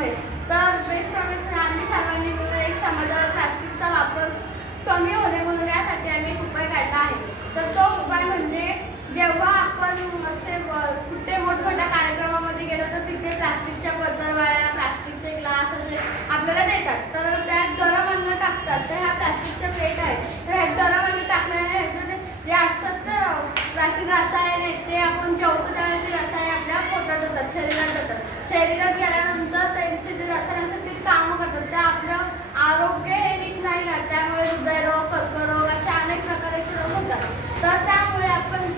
Waste. तर waste from waste आम्ही सर्वांनी मिळून एक समाजावर प्लास्टिकचा वापर कमी होणे म्हणून यासाठी आम्ही एक उपाय काढला आहे. तर तो उपाय म्हणजे जेव्हा आपण असे कुठे मोठमोठ्या कार्यक्रमामध्ये गेलो तर तिथे प्लास्टिकच्या पत्रावळ्या, प्लास्टिकचे ग्लास असे आपल्याला देतात. तर त्यात गरम अन्न टाकतात. तर ह्या प्लास्टिकच्या प्लेट आहेत. तर ह्यात गरम अन्न टाकल्याने जे असतात तर प्लास्टिक रसायन आहेत ते आपण जेवतो त्यावेळेस ते रसायन आपल्या पोटात जातात, शरीरात जातात. शरीरात गेल्यानंतर त्यांचे जे रसायन असतात ते काम करतात. तर आपलं आरोग्य हे नीट नाही राहत. त्यामुळे हृदयरोग, कर्करोग अशा अनेक प्रकारचे रोग होतात. तर त्यामुळे आपण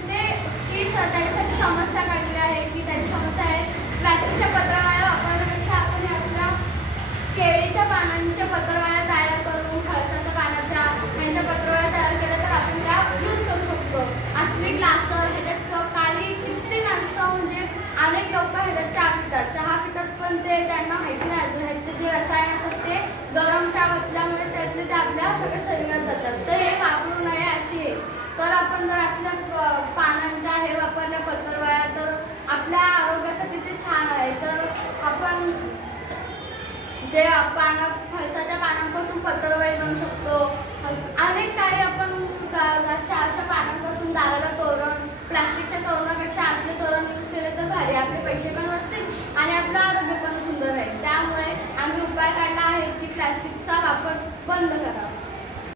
त्याच्यासाठी समस्या काढली आहे की त्याची समस्या आहे प्लास्टिकच्या पत्रावळ्या वापरण्यापेक्षा आपण असल्या केळीच्या पानांच्या पत्रावळ्या तयार करून, फणसाच्या पानाच्या ह्यांच्या पत्रावळ्या तयार केल्या तर आपण त्या यूज करू शकतो. असली ग्लास ह्याच्यात काळी किती माणसं म्हणजे अनेक लोक ह्याच्यात चहा पितात पण ते त्यांना माहिती नाही अजून ह्याचे जे रसायन असतात ते गरम चहा घातल्यामुळे त्यातले ते आपल्या सगळ्या शरीरात जातात. तर हे वापरू नये अशी आहे. तर आपण जर असल्या पानांच्या हे वापरल्या पत्रावळ्या तर आपल्या आरोग्यासाठी ते छान आहे. तर आपण जे फणसाच्या पानांपासून पत्रावळी बनवू शकतो. अनेक काही आपण अशा पानांपासून दाराला तोरण, प्लास्टिकच्या तोरणापेक्षा असले तोरण यूज केले तर भारी. आपले पैसे पण वाचतील आणि आपलं आरोग्य पण सुंदर आहे. त्यामुळे आम्ही उपाय काढला आहे की प्लास्टिकचा वापर बंद करावा.